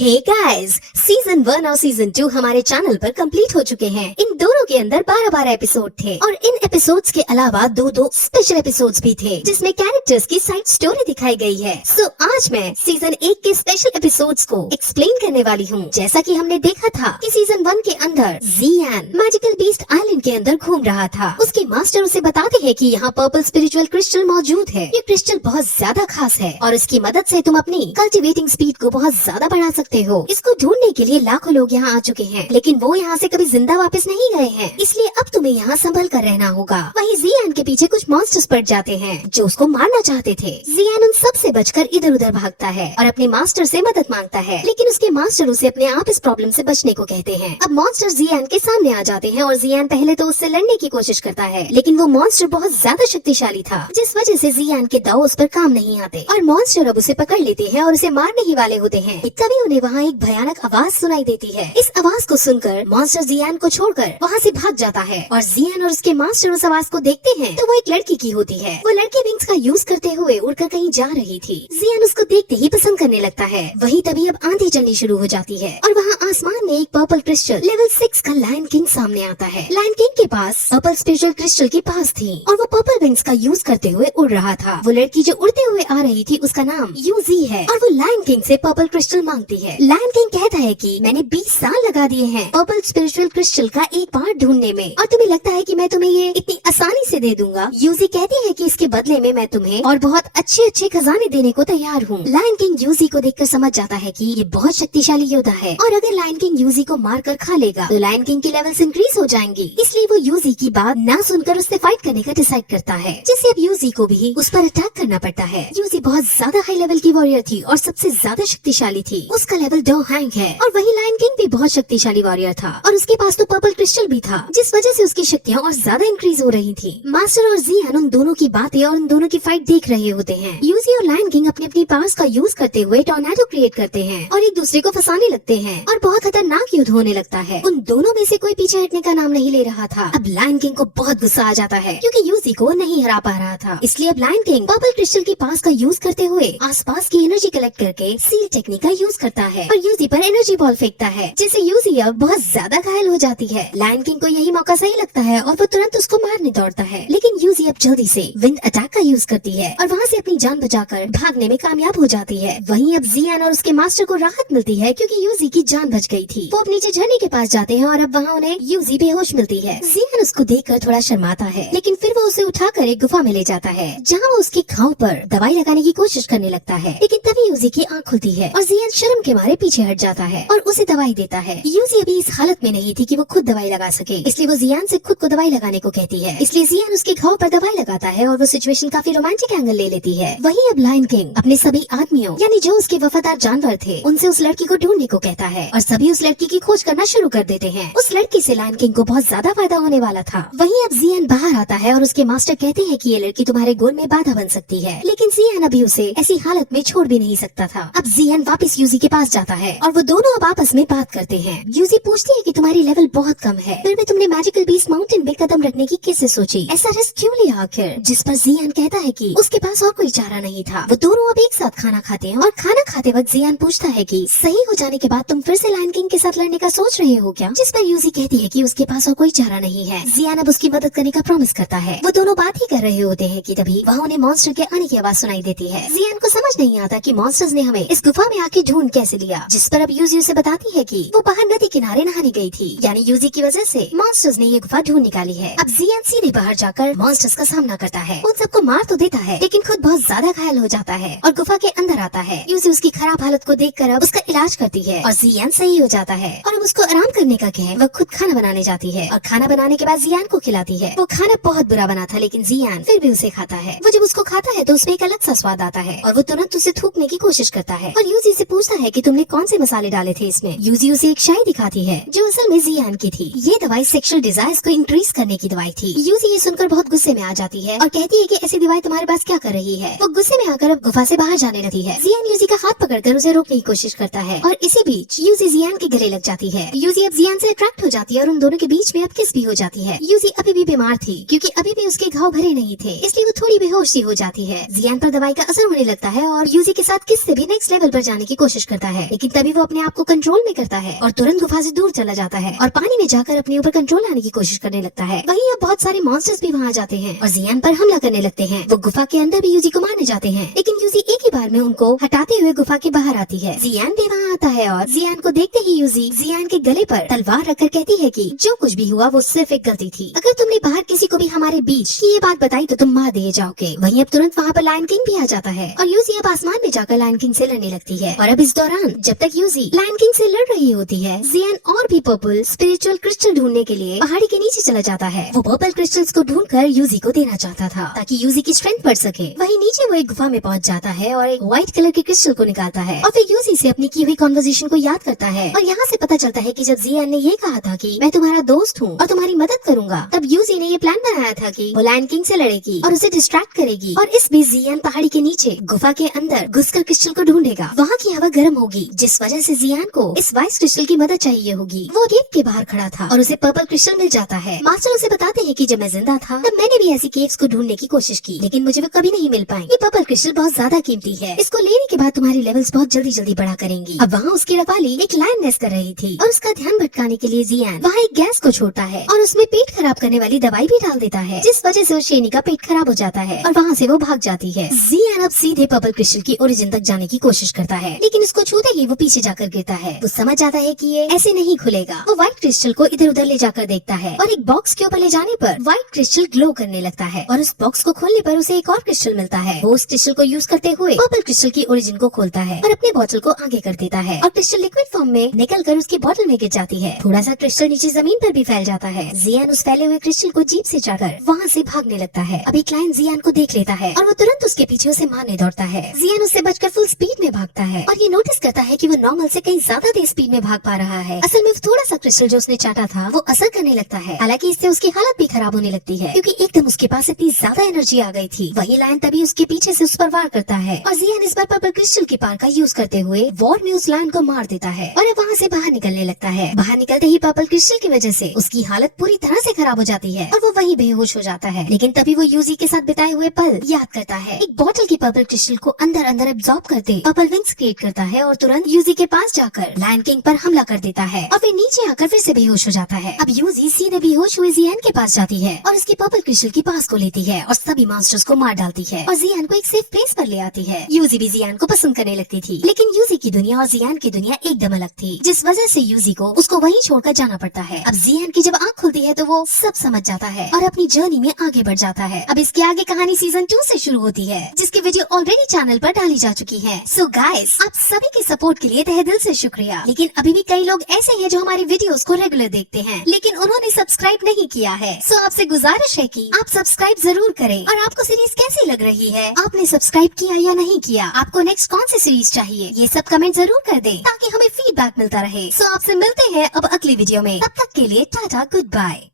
Hey guys, season 1 और season 2 हमारे channel पर कंप्लीट हो चुके हैं। इन दोनों के अंदर 12-12 एपिसोड थे और इन एपिसोड्स के अलावा दो स्पेशल एपिसोड्स भी थे जिसमें कैरेक्टर्स की साइड स्टोरी दिखाई गई है। सो आज मैं सीजन 1 के स्पेशल एपिसोड्स को एक्सप्लेन करने वाली हूँ। जैसा कि हमने देखा था कि सीजन 1 के अंदर जियान मैजिकल बीस्ट आइलैंड के अंदर घूम रहा था। उसके मास्टर उसे बताते हैं कि यहाँ पर्पल स्पिरिचुअल क्रिस्टल मौजूद है। ये क्रिस्टल बहुत ज्यादा खास है और इसकी मदद से तुम अपनी कल्टिवेटिंग स्पीड को बहुत ज्यादा बढ़ा सकते हो। इसको ढूंढने के लिए लाखों लोग यहाँ आ चुके हैं, लेकिन वो यहाँ से कभी जिंदा वापस नहीं गए हैं, इसलिए अब तुम्हें यहाँ संभल कर रहना होगा। वहीं जियान के पीछे कुछ मॉन्स्टर्स पड़ जाते हैं जो उसको मारना चाहते थे। जियान उन सब से बचकर इधर उधर भागता है और अपने मास्टर से मदद मांगता है, लेकिन उसके मास्टर उसे अपने आप इस प्रॉब्लम से बचने को कहते हैं। अब मॉन्स्टर जियान के सामने आ जाते हैं और जियान पहले तो उससे लड़ने की कोशिश करता है, लेकिन वो मॉन्स्टर बहुत ज्यादा शक्तिशाली था, जिस वजह से जियान के दाव उस पर काम नहीं आते और मॉन्स्टर अब उसे पकड़ लेते हैं और उसे मारने ही वाले होते हैं। तभी उन्हें वहाँ एक भयानक आवाज सुनाई देती है। इस आवाज को सुनकर मॉन्स्टर जियान को छोड़कर वहाँ से भाग जाता है और जियान और उसके मास्टर उस आवाज को देखते हैं तो वो एक लड़की की होती है। वो लड़की विंग्स का यूज करते हुए उड़कर कहीं जा रही थी। जियान उसको देखते ही पसंद करने लगता है। वहीं तभी अब आंधी चलनी शुरू हो जाती है और वहाँ आसमान में एक पर्पल क्रिस्टल लेवल 6 का लायन किंग सामने आता है। लायन किंग के पास पर्पल स्पेशल क्रिस्टल के पास थी और वो पर्पल विंग्स का यूज करते हुए उड़ रहा था। वो लड़की जो उड़ते हुए आ रही थी उसका नाम यूजी है और वो लायन किंग से पर्पल क्रिस्टल मांगती है। लायन किंग कहता है कि मैंने 20 साल लगा दिए हैं पर्पल स्पिरिचुअल क्रिस्टल का एक पार्ट ढूंढने में और तुम्हें लगता है कि मैं तुम्हें ये इतनी आसानी से दे दूंगा। यूजी कहती है कि इसके बदले में मैं तुम्हें और बहुत अच्छे खजाने देने को तैयार हूँ। लायन किंग यूजी को देखकर समझ जाता है कि ये बहुत शक्तिशाली योद्धा है और अगर लायन किंग यूजी को मार कर खा लेगा तो लायन किंग की लेवल्स इंक्रीज हो जाएंगी, इसलिए वो यूजी की बात ना सुनकर उससे फाइट करने का डिसाइड करता है, जिससे अब यूजी को भी उस पर अटैक करना पड़ता है। यूजी बहुत ज्यादा हाई लेवल की वॉरियर थी और सबसे ज्यादा शक्तिशाली थी। उसका लेवल 2 हैंग है और वही लायन किंग भी बहुत शक्तिशाली वॉरियर था और उसके पास तो पर्पल क्रिस्टल भी था, जिस वजह से उसकी शक्तियाँ और ज्यादा इंक्रीज हो रही थी। मास्टर और जियान उन दोनों की बातें और उन दोनों की फाइट देख रहे होते हैं। यूजी और लायन किंग अपनी अपनी पावर्स का यूज करते हुए टॉर्नेडो क्रिएट करते हैं और एक दूसरे को फंसाने लगते हैं और बहुत खतरनाक युद्ध होने लगता है। उन दोनों में से कोई पीछे हटने का नाम नहीं ले रहा था। अब लायन किंग को बहुत गुस्सा आ जाता है क्योंकि यूजी को नहीं हरा पा रहा था, इसलिए अब लायन किंग पर्पल क्रिस्टल की पास का यूज करते हुए आसपास की एनर्जी कलेक्ट करके सील टेक्निक का यूज करता है और यूजी पर एनर्जी बॉल फेंकता है, जिससे यूजी अब बहुत ज्यादा घायल हो जाती है। लायन किंग को यही मौका सही लगता है और वो तुरंत उसको मारने दौड़ता है, लेकिन यूजी अब जल्दी से विंड अटैक का यूज करती है और वहाँ से अपनी जान बचाकर भागने में कामयाब हो जाती है। वहीं अब जियान और उसके मास्टर को राहत मिलती है क्योंकि यूजी की जान बच गई थी। वो अब नीचे झरने के पास जाते हैं और अब वहाँ उन्हें यूजी बेहोश मिलती है। जियान उसको देखकर थोड़ा शर्माता है, लेकिन फिर वो उसे उठाकर एक गुफा में ले जाता है जहाँ वो उसके घाव पर दवाई लगाने की कोशिश करने लगता है, लेकिन तभी यूजी की आँख खुलती है और जियान शर्म के मारे पीछे हट जाता है और उसे दवाई देता है। यूजी अभी इस हालत में नहीं थी कि वो खुद दवाई लगा सके, इसलिए वो जियान से खुद को दवाई लगाने को कहती है। इसलिए जियान उसके घाव पर दवाई लगाता है और वो सिचुएशन काफी रोमांटिक एंगल ले लेती है। वहीं अब लायन किंग अपने सभी आदमियों यानी जो उसके वफादार जानवर थे उनसे उस लड़की को ढूंढने को कहता है और सभी उस लड़की की खोज करना शुरू कर देते हैं। उस लड़की से लायन किंग को बहुत ज्यादा फायदा होने वाला था। वहीं अब जियान बाहर आता है और उसके मास्टर कहते हैं कि ये लड़की तुम्हारे गोल में बाधा बन सकती है, लेकिन जियान अभी उसे ऐसी हालत में छोड़ भी नहीं सकता था। अब जियान वापस यूजी के पास जाता है और वो दोनों अब आपस में बात करते हैं। यूजी पूछती है कि तुम्हारी लेवल बहुत कम है, फिर भी तुमने मैजिकल बीस्ट माउंटेन में कदम रखने की कैसे सोची, ऐसा रिस्क क्यों लिया आखिर? जिस पर जियान कहता है कि उसके पास और कोई चारा नहीं था। वो दोनों अब एक साथ खाना खाते हैं और खाना खाते वक्त जियान पूछता है कि सही हो जाने के बाद तुम फिर से लायन किंग के साथ लड़ने का सोच रहे हो क्या? जिस पर यूजी कहती है कि उसके पास और कोई चारा नहीं है। जियान अब उसकी मदद करने का प्रॉमिस करता है। वो दोनों बात ही कर रहे होते हैं कि तभी वहाँ उन्हें मॉन्स्टर के आने की आवाज सुनाई देती है। जियान को समझ नहीं आता कि मॉन्स्टर्स ने हमें इस गुफा में आके ढूंढ कैसे लिया, जिस पर अब यूजी उसे बताती है कि वो बाहर नदी किनारे नहाने गई थी, यानी यूजी की वजह से मॉन्स्टर्स ने ये गुफा ढूंढ निकाली है। अब जियान सीधे बाहर जाकर मॉन्स्टर्स का सामना करता है। उन सबको मार तो देता है, लेकिन खुद बहुत ज्यादा घायल हो जाता है और गुफा के अंदर आता है। यूजी उसकी खराब हालत को देखकर अब उसका इलाज करती है और जियान सही हो जाता है और अब उसको आराम करने का कहे वह खुद खाना बनाने जाती है और खाना बनाने के बाद जियान को खिलाती है। वो खाना बहुत बुरा बना था, लेकिन जियान फिर भी उसे खाता है। वो जब उसको खाता है तो उसमें एक अलग सा स्वाद आता है और वो तुरंत उसे थूकने की कोशिश करता है और यूजी से पूछता है कि तुमने कौन से मसाले डाले थे इसमें। यूजी उसे एक शाई दिखाती है जो असल में जियान की थी। ये दवाई सेक्सुअल डिजायर्स को इंक्रीज करने की दवाई थी। यूजी ये सुनकर बहुत गुस्से में आ जाती है और कहती है कि ऐसी दवाई तुम्हारे पास क्या कर रही है। वो गुस्से में आकर अब गुफा से बाहर जाने लगती है। जियान यूजी का हाथ पकड़कर उसे रोकने की कोशिश करता है और इसी बीच यूजी जियान के गले लग जाती है। यूजी अब जियान से अट्रैक्ट हो जाती है और उन दोनों के बीच में अब किस भी हो जाती है। यूजी अभी भी बीमार थी क्योंकि अभी भी उसके घाव भरे नहीं थे, इसलिए वो थोड़ी बेहोश सी हो जाती है। जियान पर दवाई का असर होने लगता है और यूजी के साथ किस से भी नेक्स्ट लेवल पर जाने की कोशिश करता है, लेकिन तभी वो अपने आप को कंट्रोल में करता है और तुरंत गुफा से दूर चला जाता है और पानी में जाकर अपने ऊपर कंट्रोल लाने की कोशिश करने लगता है। वहीं अब बहुत सारे मॉन्स्टर्स भी वहाँ जाते हैं और जियान पर हमला करने लगते हैं। वो गुफा के अंदर भी यूजी को मारने जाते हैं, लेकिन यूजी एक ही बार में उनको हटाते हुए गुफा के बाहर आती है। जियान भी वहाँ आता है और जियान को देखते ही यूजी जियान के गले पर तलवार रखकर कहती है कि जो कुछ भी हुआ वो सिर्फ एक गलती थी। अगर तुमने बाहर किसी को भी हमारे बीच की ये बात बताई तो तुम मार दिए जाओगे। वहीं अब तुरंत वहाँ पर लायन किंग भी आ जाता है और यूजी अब आसमान में जाकर लायन किंग से लड़ने लगती है। और अब इस दौरान जब तक यूजी लायन किंग से लड़ रही होती है, जियान और भी पर्पल स्पिरिचुअल क्रिस्टल ढूंढने के लिए पहाड़ी के नीचे चला जाता है। वो पर्पल क्रिस्टल्स को ढूंढकर यूजी को देना चाहता था ताकि यूजी की स्ट्रेंथ बढ़ सके। वहीं नीचे वो एक गुफा में पहुंच जाता है और एक व्हाइट कलर के क्रिस्टल को निकालता है और फिर यूजी से अपनी की हुई कॉन्वर्सेशन को याद करता है। और यहाँ से पता चलता है कि जब जियान ने ये कहा था कि मैं तुम्हारा दोस्त हूँ और तुम्हारी मदद करूंगा, तब यूजी ने ये प्लान बनाया था कि वो लायन किंग से लड़ेगी और उसे डिस्ट्रैक्ट करेगी और इस बीच जियान पहाड़ी के नीचे गुफा के अंदर घुसकर क्रिस्टल को ढूंढेगा। वहाँ की हवा गर्म होगी जिस वजह से जियान को इस वाइट क्रिस्टल की मदद चाहिए होगी। वो गेट के बाहर खड़ा था और उसे पर्पल क्रिस्टल मिल जाता है। मास्टर उसे बताते हैं कि जब मैं जिंदा था तब मैंने भी ऐसी केव्स को ढूंढने की कोशिश की, लेकिन मुझे वो कभी नहीं मिल पाई। ये पर्पल क्रिस्टल बहुत ज्यादा कीमती है, इसको लेने के बाद तुम्हारी लेवल्स बहुत जल्दी जल्दी बढ़ा करेंगी। अब वहाँ उसकी रखवाली एक लायन नेस्ट कर रही थी और उसका ध्यान भटकाने के लिए जियान वहाँ एक गैस को छोड़ता है और उसमें पेट खराब करने वाली दवाई भी डाल देता है, जिस वजह से उस शेरनी का पेट खराब हो जाता है और वहाँ से वो भाग जाती है। जियान अब सीधे पर्पल क्रिस्टल की ओरिजिन तक जाने की कोशिश करता है, लेकिन उसको छूते ही वो पीछे जाकर गिरता है। वो समझ जाता है कि ये ऐसे नहीं खुलेगा। वो व्हाइट क्रिस्टल को इधर उधर ले जाकर देखता है और एक बॉक्स के ऊपर ले जाने पर व्हाइट क्रिस्टल ग्लो करने लगता है और उस बॉक्स को खोलने पर उसे एक और क्रिस्टल मिलता है। वो उस क्रिस्टल को यूज करते हुए पर्पल क्रिस्टल की ओरिजिन को खोलता है और अपने बोतल को आगे कर देता है और क्रिस्टल लिक्विड फॉर्म में निकल कर उसकी बोतल में गिर जाती है। थोड़ा सा क्रिस्टल नीचे जमीन पर भी फैल जाता है। जियान उस फैले हुए क्रिस्टल को जीप से जाकर वहाँ से भागने लगता है। अभी क्लाइंट जियान को देख लेता है और वो तुरंत उसके पीछे उसे मारने दौड़ता है। जियान उससे बचकर फुल स्पीड में भागता है और ये नोटिस करता है कि वो नॉर्मल से कहीं ज्यादा तेज स्पीड में भाग पा रहा है। असल में थोड़ा सा क्रिस्टल जो उसने चाटा था वो असर करने लगता है। हालांकि इससे उसकी हालत भी खराब होने लगती है क्योंकि एकदम उसके पास इतनी ज्यादा एनर्जी आ गई थी। वही लायन तभी उसके पीछे से उस पर वार करता है और जियान इस बार पर्पल क्रिस्टल की पावर का यूज करते हुए वॉर में उस लायन को मार देता है और वहाँ से बाहर निकलने लगता है। बाहर निकलते ही पर्पल क्रिस्टल की वजह से उसकी हालत पूरी तरह से खराब हो जाती है और वो वहीं बेहोश हो जाता है। लेकिन तभी वो यूजी के साथ बिताए हुए पल याद करता है। एक बोतल की पर्पल क्रिस्टल को अंदर अंदर एब्जॉर्ब करते पर्पल विंग्स क्रिएट करता है और तुरंत यूजी के पास जाकर लायन किंग पर हमला कर देता है और फिर नीचे आकर फिर से बेहोश हो जाता है। अब यूजी सीधे बेहोश हुए जियान के पास जाती है और उसकी पर्पल क्रिस्टल की पास को लेती है और सभी मॉन्स्टर्स को मार डालती है और जियान को एक सेफ प्लेस पर ले आती है। यूजी भी जियान को पसंद करने लगती थी, लेकिन यूजी की दुनिया और जियान की दुनिया एकदम अलग थी, जिस वजह से यूजी को उसको वहीं छोड़कर जाना पड़ता है। अब जियान की जब आँख खुलती है तो वो सब समझ जाता है और अपनी जर्नी में आगे बढ़ जाता है। अब इसके आगे कहानी सीजन 2 से शुरू होती है, जिसकी वीडियो ऑलरेडी चैनल पर डाली जा चुकी है। सो गाइस, आप सभी के सपोर्ट के लिए तहे दिल से शुक्रिया। लेकिन अभी भी कई लोग ऐसे हैं जो हमारी वीडियोस को रेगुलर देखते हैं, लेकिन उन्होंने सब्सक्राइब नहीं किया है। सो आपसे गुजारिश है कि आप सब्सक्राइब जरूर करें। और आपको सीरीज कैसी लग रही है, आपने सब्सक्राइब किया या नहीं किया, आपको नेक्स्ट कौन सी सीरीज चाहिए, ये सब कमेंट जरूर कर दें ताकि हमें फीडबैक मिलता रहे। सो आपसे मिलते हैं अब अगली वीडियो में। तब तक के लिए टाटा, गुड बाय।